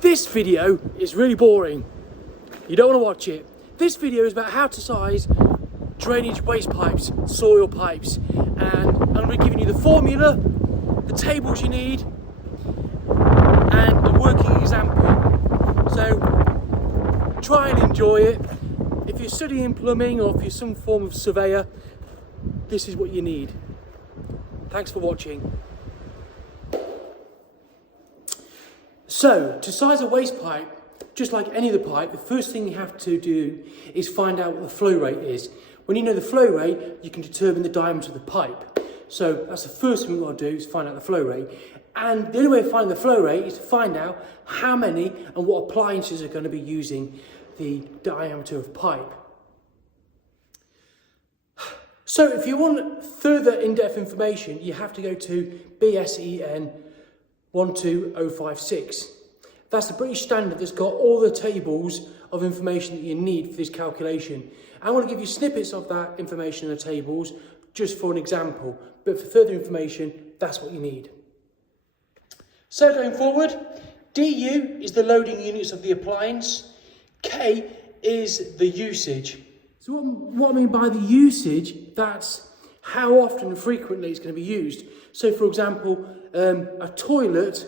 This video is really boring. You don't want to watch it. This video is about how to size drainage waste pipes, soil pipes, and I'm going to be giving you the formula, the tables you need, and a working example. So try and enjoy it. If you're studying plumbing or if you're some form of surveyor, this is what you need. Thanks for watching. So, to size a waste pipe, just like any other pipe, the first thing you have to do is find out what the flow rate is. When you know the flow rate, you can determine the diameter of the pipe. So that's the first thing we've got to do, is find out the flow rate. And the only way of finding the flow rate is to find out how many and what appliances are going to be using the diameter of pipe. So if you want further in-depth information, you have to go to BSEN 12056. That's the British standard that's got all the tables of information that you need for this calculation. I want to give you snippets of that information in the tables just for an example, but for further information, that's what you need. So going forward, DU is the loading units of the appliance, K is the usage. So what I mean by the usage, that's how often and frequently it's going to be used. So for example, a toilet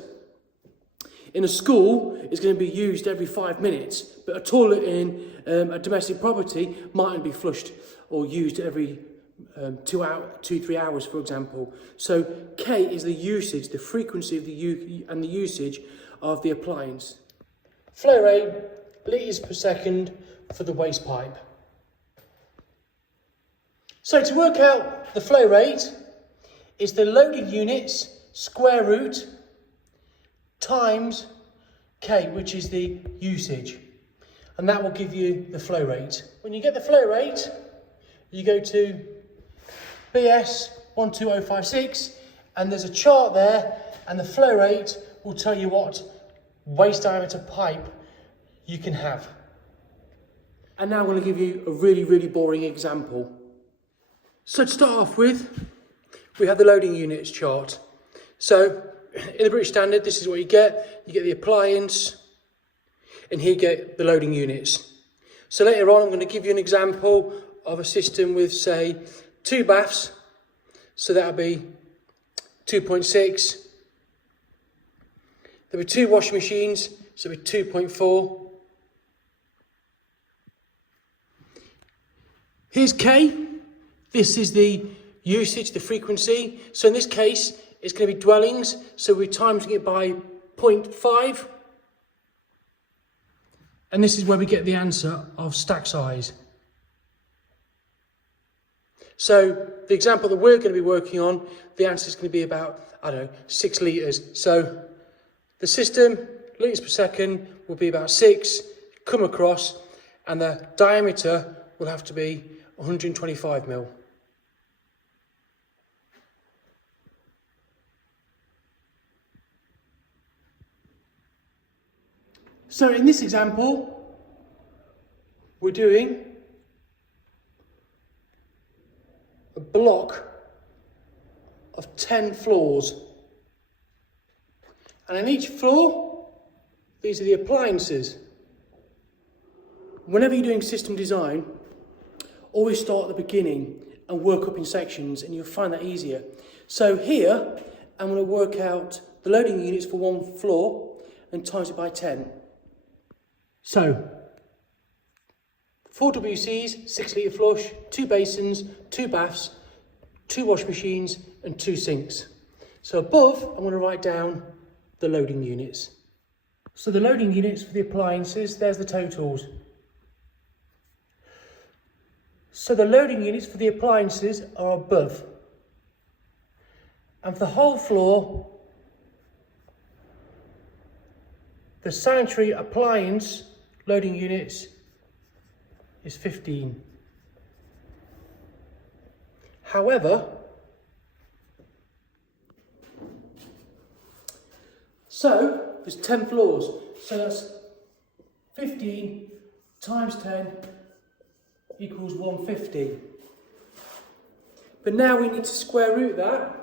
in a school is going to be used every 5 minutes, but a toilet in a domestic property mightn't be flushed or used every 2-3 hours, for example. So K is the usage, the frequency of the usage of the appliance. Flow rate, litres per second for the waste pipe. So to work out the flow rate, is the loaded units square root times K, which is the usage. And that will give you the flow rate. When you get the flow rate, you go to BS 12056, and there's a chart there, and the flow rate will tell you what waste diameter pipe you can have. And now I'm going to give you a really boring example. So to start off with, we have the loading units chart. So in the British Standard, this is what you get. You get the appliance, and here you get the loading units. So later on, I'm going to give you an example of a system with, say, 2 baths. So that'll be 2.6. There'll be 2 washing machines, so it'll be 2.4. Here's K. This is the usage, the frequency. So in this case, it's going to be dwellings, so we're timesing it by 0.5. And this is where we get the answer of stack size. So the example that we're going to be working on, the answer is going to be about, 6 litres. So the system, litres per second, will be about 6, come across, and the diameter will have to be 125 mil. So in this example, we're doing a block of 10 floors. And in each floor, these are the appliances. Whenever you're doing system design, always start at the beginning and work up in sections, and you'll find that easier. So here, I'm going to work out the loading units for 1 floor and times it by 10. So, 4 WCs, 6 litre flush, 2 basins, 2 baths, 2 wash machines and 2 sinks. So above, I'm going to write down the loading units. So the loading units for the appliances, there's the totals. So the loading units for the appliances are above. And for the whole floor, the sanitary appliance loading units is 15. However, so there's 10 floors, so that's 15 times 10 equals 150. But now we need to square root that.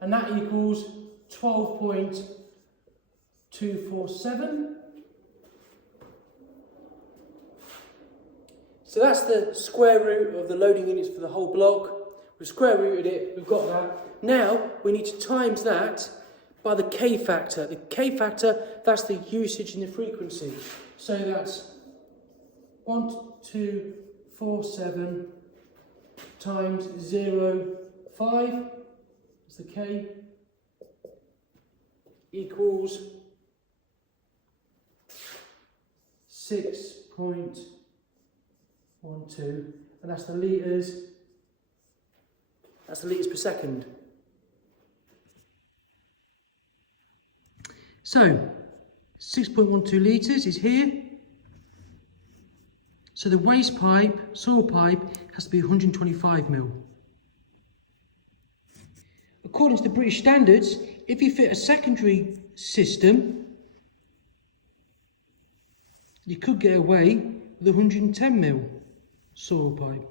and that equals 12.247. So that's the square root of the loading units for the whole block. We've square rooted it, we've got that. Now we need to times that by the K factor. The K factor, that's the usage and the frequency. So that's 1247 times 0.5, that's the K, equals 6.12, and that's the litres. That's the litres per second. So 6.12 litres is here. So the waste pipe, soil pipe, has to be 125 mil. According to the British standards, if you fit a secondary system, you could get away with 110 mil soil pipe.